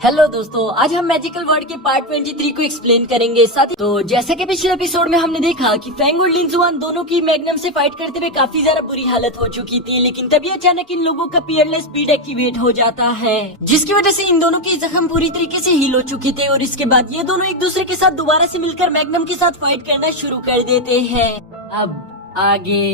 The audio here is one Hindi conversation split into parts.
हेलो दोस्तों, आज हम मैजिकल वर्ड के पार्ट 23 को एक्सप्लेन करेंगे। साथ ही तो जैसे कि पिछले एपिसोड में हमने देखा कि फेंग और लिंजुआन दोनों की मैग्नम से फाइट करते हुए काफी ज्यादा बुरी हालत हो चुकी थी, लेकिन तभी अचानक इन लोगों का पीयरलेस स्पीड एक्टिवेट हो जाता है, जिसकी वजह से इन दोनों के जख्म पूरी तरीके से हील हो चुके थे और इसके बाद ये दोनों एक दूसरे के साथ दोबारा से मिलकर मैग्नम के साथ फाइट करना शुरू कर देते हैं। अब आगे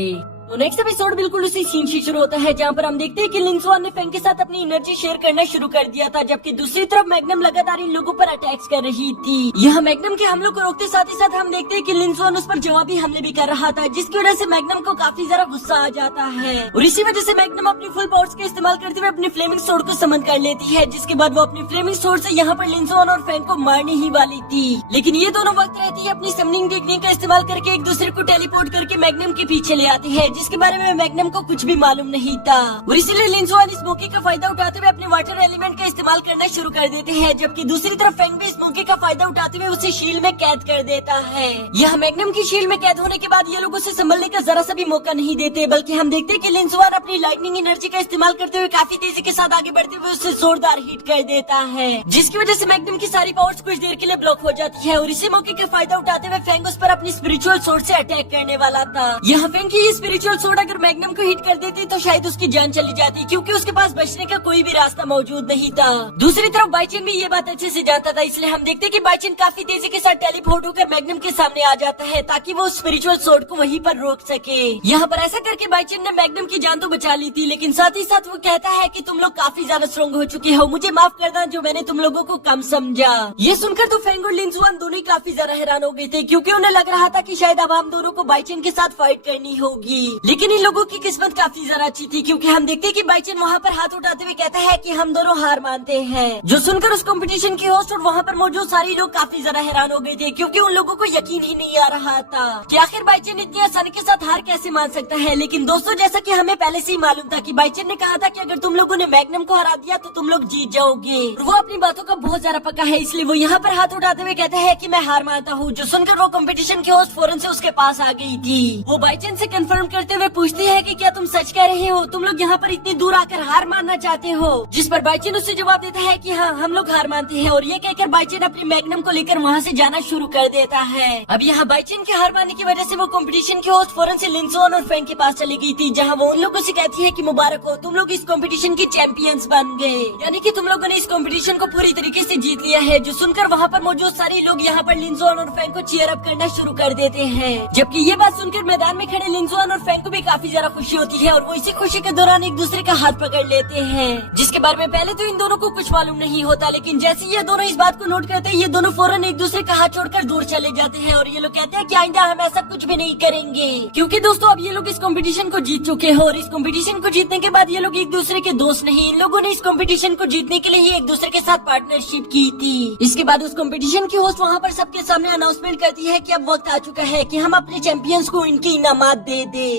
तो नेक्स्ट एपिसोड बिल्कुल उसी सीन से शुरू होता है जहाँ पर हम देखते हैं कि लिंजुआन ने फेंग के साथ अपनी एनर्जी शेयर करना शुरू कर दिया था, जबकि दूसरी तरफ मैग्नम लगातार इन लोगों पर अटैक्स कर रही थी। यह मैग्नम के हमलों को रोकते साथ ही साथ हम देखते हैं कि लिंजुआन उस पर जवाबी हमले भी कर रहा था, जिसकी वजह से मैग्नम को काफी ज्यादा गुस्सा आ जाता है और इसी वजह से मैग्नम अपनी फुल पावर्स का इस्तेमाल करते हुए अपनी फ्लेमिंग सोर्ड को समन कर लेती है, जिसके बाद वो अपनी फ्लेमिंग सोर्ड से यहाँ पर लिंजुआन और फेंग को मारने ही वाली थी, लेकिन ये दोनों वक्त रहती है अपनी समनिंग टेक्निक का इस्तेमाल करके एक दूसरे को टेलीपोर्ट करके मैग्नम के पीछे ले आते हैं, जिसके बारे में मैग्नम को कुछ भी मालूम नहीं था और इसीलिए लिंजुआन इस मौके का फायदा उठाते हुए अपने वाटर एलिमेंट का इस्तेमाल करना शुरू कर देते हैं, जबकि दूसरी तरफ फेंग भी इस मौके का फायदा उठाते हुए उसे शील्ड में कैद कर देता है। यह मैग्नम की शील्ड में कैद होने के बाद ये लोग उसे संभलने का जरा सा भी मौका नहीं देते, बल्कि हम देखते हैं कि लिंजुआन अपनी लाइटनिंग एनर्जी का इस्तेमाल करते हुए काफी तेजी के साथ आगे बढ़ते हुए उसे जोरदार हिट कर देता है, जिसकी वजह से मैग्नम की सारी पावर्स कुछ देर के लिए ब्लॉक हो जाती है और इसी मौके का फायदा उठाते हुए फेंग उस पर अपनी स्पिरिचुअल सोर्ड से अटैक करने वाला था। यह फेंग की स्पिरिचुअल सोर्ड अगर मैग्नम को हिट कर देती तो शायद उसकी जान चली जाती, क्योंकि उसके पास बचने का कोई भी रास्ता मौजूद नहीं था। दूसरी तरफ बाइचेन भी ये बात अच्छे से जानता था, इसलिए हम देखते हैं कि बाइचेन काफी तेजी के साथ टेलीपोर्ट होकर मैग्नम के सामने आ जाता है ताकि वो स्पिरिचुअल सोर्ड को वहीं पर रोक सके। यहाँ पर ऐसा करके बाइचेन ने मैग्नम की जान तो बचा ली थी, लेकिन साथ ही साथ वो कहता है कि तुम लोग काफी ज्यादा स्ट्रॉन्ग हो चुके हो, मुझे माफ करना जो मैंने तुम लोगों को कम समझा। ये सुनकर तो फेंग और लिंजुआन दोनों ही काफी ज्यादा हैरान हो गए थे, क्योंकि उन्हें लग रहा था कि शायद अब हम दोनों को बाइचेन के साथ फाइट करनी होगी, लेकिन इन लोगों की किस्मत काफी ज्यादा अच्छी थी, क्योंकि हम देखते हैं कि बाइचेन वहाँ पर हाथ उठाते हुए कहता है कि हम दोनों हार मानते हैं, जो सुनकर उस कंपटीशन की होस्ट और वहाँ पर मौजूद सारे लोग काफी ज्यादा हैरान हो गए थे, क्योंकि उन लोगों को यकीन ही नहीं आ रहा था कि आखिर बाइचेन इतनी आसानी के साथ हार कैसे मान सकता है। लेकिन दोस्तों, जैसा कि हमें पहले से ही मालूम था कि बाइचेन ने कहा था कि अगर तुम लोगों ने मैग्नम को हरा दिया तो तुम लोग जीत जाओगे, और वो अपनी बातों का बहुत ज्यादा पक्का है, इसलिए वो यहाँ पर हाथ उठाते हुए कहता है कि मैं हार मानता हूँ। जो सुनकर वो कंपटीशन की होस्ट फौरन से उसके पास आ गई थी। वो बाइचेन से कंफर्म करते हुए पूछती है कि क्या तुम सच कह रहे हो, तुम लोग यहाँ पर इतनी दूर आकर हार मानना चाहते हो, जिस पर बाइचेन उससे जवाब देता है कि हाँ, हम लोग हार मानते हैं, और ये कहकर बाइचेन अपनी मैग्नम को लेकर वहाँ से जाना शुरू कर देता है। अब यहाँ बाइचेन के हार मानने की वजह से वो कंपटीशन की होस्ट फौरन से लिंजुआन और फेंग के पास चली गई थी, जहाँ वो उन लोगों से कहती है कि मुबारक हो, तुम लोग इस कंपटीशन के चैंपियंस बन गए, यानी कि तुम लोगों ने इस कंपटीशन को पूरी तरीके से जीत लिया है। जो सुनकर वहाँ पर मौजूद सारे लोग यहाँ पर लिंजुआन और फेंग को चीयर अप करना शुरू कर देते हैं, जबकि ये बात सुनकर मैदान में खड़े लिंजुआन और फेंग को भी काफी ज्यादा खुशी होती है और वो इसी खुशी के दौरान एक दूसरे का हाथ पकड़ लेते हैं, जिसके बारे में पहले तो इन दोनों को कुछ मालूम नहीं होता, लेकिन जैसे ये दोनों इस बात को नोट करते हैं, ये दोनों फौरन एक दूसरे का हाथ छोड़कर दूर चले जाते हैं और ये लोग कहते हैं कि आइंदा हम ऐसा कुछ भी नहीं करेंगे, क्योंकि दोस्तों अब ये लोग इस कंपटीशन को जीत चुके हैं और इस कंपटीशन को जीतने के बाद ये लोग एक दूसरे के दोस्त नहीं, इन लोगों ने इस कंपटीशन को जीतने के लिए ही एक दूसरे के साथ पार्टनरशिप की थी। इसके बाद उस कंपटीशन की होस्ट वहाँ पर सबके सामने अनाउंसमेंट करती है कि अब वक्त आ चुका है कि हम अपने चैंपियंस को इनके इनामात दे दे।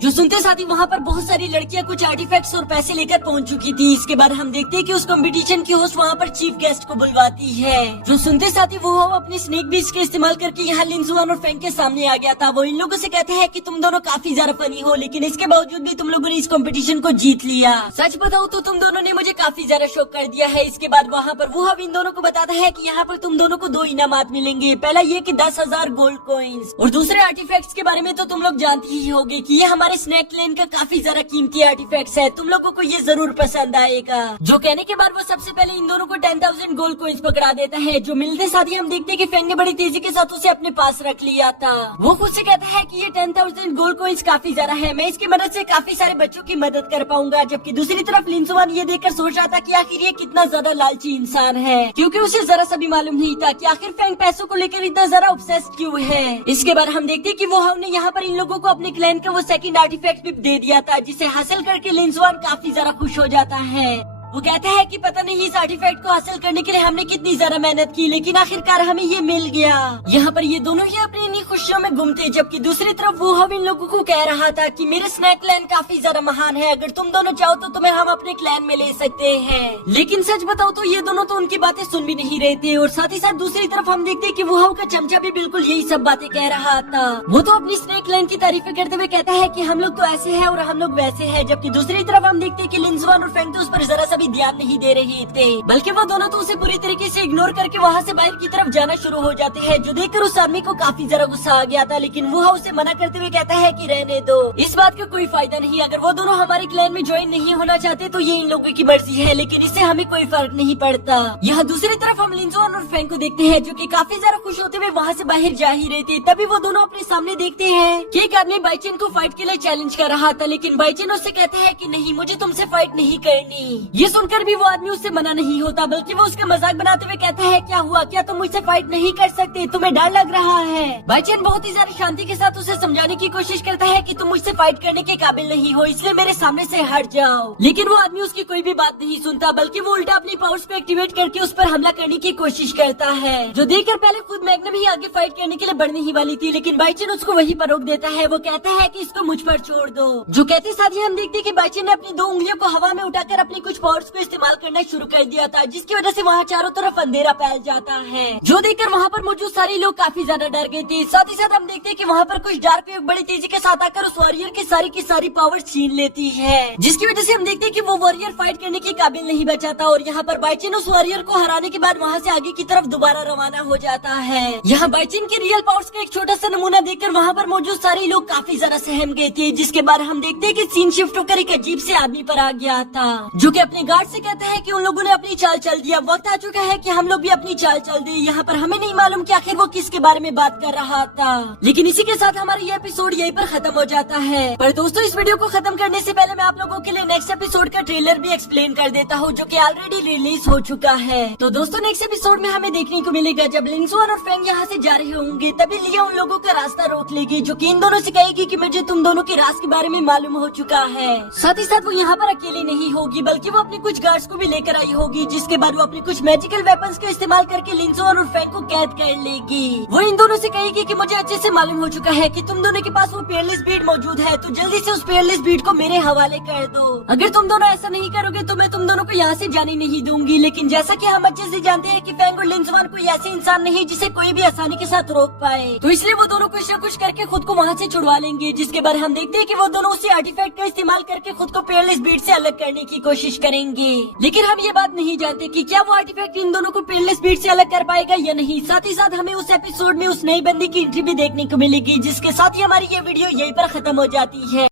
जो सुनते साथ ही वहाँ पर बहुत सारी लड़कियां कुछ आर्टिफैक्ट्स और पैसे लेकर पहुँच चुकी थी। इसके बाद हम देखते हैं कि उस कंपटीशन की होस्ट वहाँ पर चीफ गेस्ट को बुलवाती है। जो सुनते साथ ही वो अपने स्नेक बीज के इस्तेमाल करके यहाँ लिंजुआन और फेंग के सामने आ गया था। वो इन लोगों से कहते हैं कि तुम दोनों काफी ज्यादा फनी हो, लेकिन इसके बावजूद भी तुम लोगों ने इस कंपटीशन को जीत लिया। सच बताओ तो तुम दोनों ने मुझे काफी ज्यादा शॉक कर दिया है। इसके बाद वहाँ पर वो इन दोनों को बताता है कि यहाँ पर तुम दोनों को 2 इनामात मिलेंगे। पहला ये कि 10,000 गोल्ड कॉइन्स, और दूसरे आर्टिफैक्ट्स के बारे में तो तुम लोग जानते ही होगे कि ये हमारे स्नैक लेन का काफी ज्यादा कीमती आर्टिफैक्ट्स है, तुम लोगों को ये जरूर पसंद आएगा। जो कहने के बाद वो सबसे पहले इन दोनों को 10,000 गोल्ड कॉइन्स पकड़ा देता है। जो मिलते साथ ही हम देखते हैं कि फेंग ने बड़ी तेजी के साथ उसे अपने पास रख लिया था। वो खुद से कहता है कि ये 10,000 गोल्ड कॉइन्स काफी ज्यादा है, मैं इसकी मदद से काफी सारे बच्चों की मदद कर पाऊंगा। जबकि दूसरी तरफ लिंजुआन ये देखकर सोच रहा था कि आखिर ये कितना ज्यादा लालची इंसान है, क्योंकि उसे जरा सा भी मालूम नहीं था कि आखिर फेंग पैसों को लेकर इतना ज्यादा ऑब्सेस्ड क्यों है। इसके बाद हम देखते हैं कि वो हमने यहाँ पर इन लोगों को अपने क्लैन का वो सेकंड आर्टिफैक्ट भी दे दिया था, जिसे हासिल करके लिंजुआन काफी ज्यादा खुश हो जाता है। वो कहता है कि पता नहीं इस आर्टिफैक्ट को हासिल करने के लिए हमने कितनी ज्यादा मेहनत की, लेकिन आखिरकार हमें ये मिल गया। यहाँ पर ये दोनों ही अपनी इन्हीं खुशियों में गुम थे, जबकि दूसरी तरफ वो हम इन लोगों को कह रहा था कि मेरे स्नैक क्लैन काफी ज्यादा महान है, अगर तुम दोनों चाहो तो तुम्हें हम अपने क्लैन में ले सकते हैं। लेकिन सच बताओ तो ये दोनों तो उनकी बातें सुन भी नहीं रहे थे, और साथ ही साथ दूसरी तरफ हम देखते कि वो का चमचा भी बिल्कुल यही सब बातें कह रहा था। वो तो अपनी स्नैक क्लैन की तारीफें करते हुए कहता है कि हम लोग तो ऐसे है और हम लोग वैसे है, जबकि दूसरी तरफ हम देखते कि लिंजुआन और फेंग तो उस पर जरा सा भी भी ध्यान नहीं दे रहे थे, बल्कि वो दोनों तो उसे पूरी तरीके से इग्नोर करके वहाँ से बाहर की तरफ जाना शुरू हो जाते हैं, जो देखकर उस आदमी को काफी ज्यादा गुस्सा आ गया था। लेकिन वो उसे मना करते हुए कहता है कि रहने दो, इस बात का कोई फायदा नहीं, अगर वो दोनों हमारे क्लैन में ज्वाइन नहीं होना चाहते तो ये इन लोगों की मर्जी है, लेकिन इससे हमें कोई फर्क नहीं पड़ता। यहाँ दूसरी तरफ हम लिंजुआन और फैंग को देखते हैं, जो कि काफी ज्यादा खुश होते हुए वहाँ से बाहर जा ही रहे थे। तभी वो दोनों अपने सामने देखते हैं कि एक आदमी बाइचेन को फाइट के लिए चैलेंज कर रहा था, लेकिन बाइचेन उससे कहता है कि नहीं, मुझे तुमसे फाइट नहीं करनी। ये सुनकर भी वो आदमी उससे मना नहीं होता, बल्कि वो उसका मजाक बनाते हुए कहता है, क्या हुआ, क्या तुम मुझसे फाइट नहीं कर सकते, तुम्हें डर लग रहा है। बाइचेन बहुत ही ज्यादा शांति के साथ उसे समझाने की कोशिश करता है कि तुम मुझसे फाइट करने के काबिल नहीं हो, इसलिए मेरे सामने से हट जाओ। लेकिन वो आदमी उसकी कोई भी बात नहीं सुनता, बल्कि वो उल्टा अपनी पावर्स को एक्टिवेट करके उस पर हमला करने की कोशिश करता है, जो देखकर पहले खुद मैग्नम ही आगे फाइट करने के लिए बढ़ने ही वाली थी, लेकिन बाइचेन उसको वहीं पर रोक देता है। वो कहता है कि इसको मुझ पर छोड़ दो। जो कहते साथ ही हम देखते कि बाइचेन ने अपनी 2 उंगलियों को हवा में उठाकर अपनी कुछ पावर्स को इस्तेमाल करना शुरू कर दिया था, जिसकी वजह से वहाँ चारों तरफ अंधेरा फैल जाता है, जो देखकर वहाँ पर मौजूद सारे लोग काफी ज्यादा डर गए थे। साथ ही साथ हम देखते हैं कि वहाँ पर कुछ डार्क वेव बड़ी तेजी के साथ आकर उस वॉरियर की सारी पावर्स छीन लेती है, जिसकी वजह से हम देखते हैं कि वो वॉरियर फाइट करने के काबिल नहीं बचा था। और यहाँ पर बाइचेन उस वॉरियर को हराने के बाद वहाँ से आगे की तरफ दोबारा रवाना हो जाता है। यहाँ बाइचेन की रियल पावर्स का एक छोटा सा नमूना देखकर वहाँ पर मौजूद सारे लोग काफी ज्यादा सहम गए थे, जिसके बाद हम देखते हैं कि सीन शिफ्ट होकर एक अजीब से आदमी पर आ गया था, जो कि अपने गार्ड से कहता है कि उन लोगों ने अपनी चाल चल दिया, वक्त आ चुका है कि हम लोग भी अपनी चाल चल दें। यहाँ पर हमें नहीं मालूम कि आखिर वो किसके बारे में बात कर रहा था, लेकिन इसी के साथ हमारा ये एपिसोड यहीं पर खत्म हो जाता है। पर दोस्तों, इस वीडियो को खत्म करने से पहले मैं आप लोगों के लिए नेक्स्ट एपिसोड का ट्रेलर भी एक्सप्लेन कर देता हूँ, जो कि ऑलरेडी रिलीज हो चुका है। तो दोस्तों, नेक्स्ट एपिसोड में हमें देखने को मिलेगा जब लिंजुआन और फैंग यहाँ से जा रहे होंगे, तभी लिया उन लोगों का रास्ता रोक लेगी, जो कि इन दोनों से कहेगी कि मुझे तुम दोनों के राज के बारे में मालूम हो चुका है। साथ ही साथ वो यहाँ पर अकेली नहीं होगी, बल्कि वो अपने कुछ गार्ड्स को भी लेकर आई होगी, जिसके बाद वो अपने कुछ मैजिकल वेपन्स का इस्तेमाल करके लिंजुआन और फैंग को कैद कर लेगी। वो इन दोनों से कहेगी कि मुझे अच्छे से मालूम हो चुका है कि तुम दोनों के पास वो पेयरलेस बीड मौजूद है, तो जल्दी से उस पेयरलेस बीड को मेरे हवाले कर दो। अगर तुम दोनों ऐसा नहीं करोगे तो मैं तुम दोनों को यहाँ से जाने नहीं दूंगी। लेकिन जैसा कि हम अच्छे से जानते हैं कि फैंग और लिंजुआन कोई ऐसे इंसान नहीं जिसे कोई भी आसानी के साथ रोक पाए, तो इसलिए वो दोनों कुछ न कुछ करके खुद को वहाँ से छुड़वा लेंगे। जिसके बाद हम देखते हैं कि वो दोनों उसी आर्टिफैक्ट का इस्तेमाल करके खुद को पेयरलेस बीड से अलग करने की कोशिश करेंगे। लेकिन हम ये बात नहीं जानते कि क्या वो आर्टिफैक्ट इन दोनों को पेयरलेस बीड से अलग कर पाएगा या नहीं। साथ ही साथ हमें उस एपिसोड में उस नई बंदी की एंट्री भी देखने को मिलेगी, जिसके साथ ही हमारी ये वीडियो यहीं पर खत्म हो जाती है।